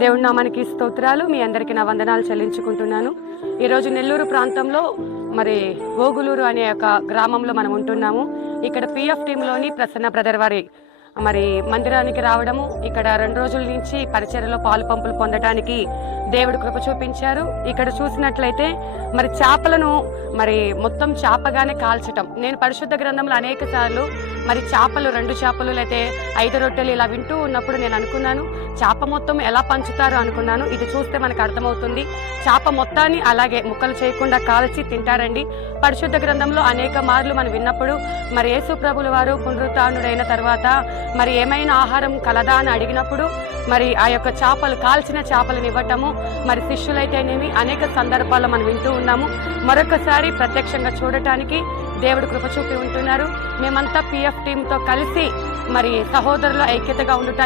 దేవుడి నామానికి స్తోత్రాలు. మీ అందరికీ నా వందనాలు చెల్లించుకుంటున్నాను. ఈరోజు నెల్లూరు ప్రాంతంలో మరి ఓగులూరు అనే ఒక గ్రామంలో మనం ఉంటున్నాము. ఇక్కడ పిఎఫ్ టీంలోని ప్రసన్న బ్రదర్ వారి మరి మందిరానికి రావడము, ఇక్కడ 2 రోజుల నుంచి పరిచర్యలో పాలు పంపులు పొందడానికి దేవుడు కృప చూపించారు. ఇక్కడ చూసినట్లయితే మరి చేపలను మరి మొత్తం చేపగానే కాల్చటం. నేను పరిశుద్ధ గ్రంథంలో అనేక సార్లు మరి చేపలు 2 చేపలు లేతే 5 రొట్టెలు ఇలా వింటూ ఉన్నప్పుడు నేను అనుకున్నాను, చేప మొత్తం ఎలా పంచుతారో అనుకున్నాను. ఇది చూస్తే మనకు అర్థమవుతుంది. చేప మొత్తాన్ని అలాగే ముక్కలు చేయకుండా కాల్చి తింటారండి. పరిశుద్ధ గ్రంథంలో అనేక మార్లు మనం విన్నప్పుడు మరి యేసు ప్రభుల వారు పునరుత్థానుడైన తర్వాత మరి ఏమైనా ఆహారం కలదా అని అడిగినప్పుడు మరి ఆ యొక్క చేపలు, కాల్చిన చేపలను ఇవ్వటము మరి శిష్యులైతేనేమి అనేక సందర్భాల్లో మనం వింటూ ఉన్నాము. మరొకసారి ప్రత్యక్షంగా చూడటానికి దేవుడు కృప చూపి ఉంటున్నారు. మేమంతా పిఎఫ్ టీంతో కలిసి మరి సహోదరుల ఐక్యతగా ఉండుట